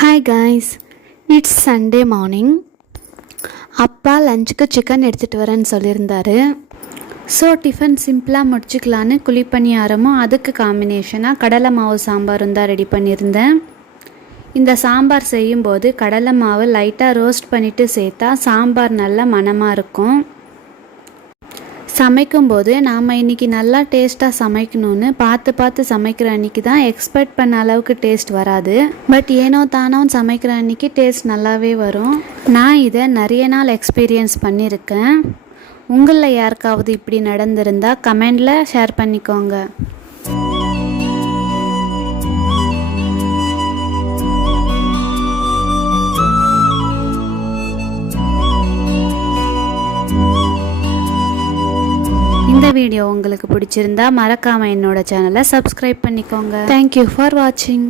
Hi guys, it's Sunday morning. அப்பா லஞ்சுக்கு chicken எடுத்துகிட்டு வரேன்னு சொல்லியிருந்தாரு. ஸோ டிஃபன் சிம்பிளாக முடிச்சுக்கலான்னு குழிப்பணியாரமும் அதுக்கு காம்பினேஷனாக கடலை மாவு சாம்பாரும் தான் ரெடி பண்ணியிருந்தேன். இந்த சாம்பார் செய்யும்போது கடலை மாவு லைட்டாக ரோஸ்ட் பண்ணிவிட்டு சேர்த்தா சாம்பார் நல்ல மணமாக இருக்கும். சமைக்கும்போது நாம் இன்றைக்கி நல்லா டேஸ்ட்டாக சமைக்கணும்னு பார்த்து சமைக்கிற அன்றைக்கி தான் எக்ஸ்பெக்ட் பண்ண அளவுக்கு டேஸ்ட் வராது. பட் ஏனோ தானோ சமைக்கிற அன்றைக்கி டேஸ்ட் நல்லாவே வரும். நான் இதை நிறைய நாள் எக்ஸ்பீரியன்ஸ் பண்ணியிருக்கேன். உங்களில் யாருக்காவது இப்படி நடந்திருந்தால் கமெண்டில் ஷேர் பண்ணிக்கோங்க. இந்த வீடியோ உங்களுக்கு பிடிச்சிருந்தா மறக்காமல் என்னோட சேனலை சப்ஸ்கிரைப் பண்ணிக்கோங்க. தேங்க்யூ ஃபார் வாட்சிங்.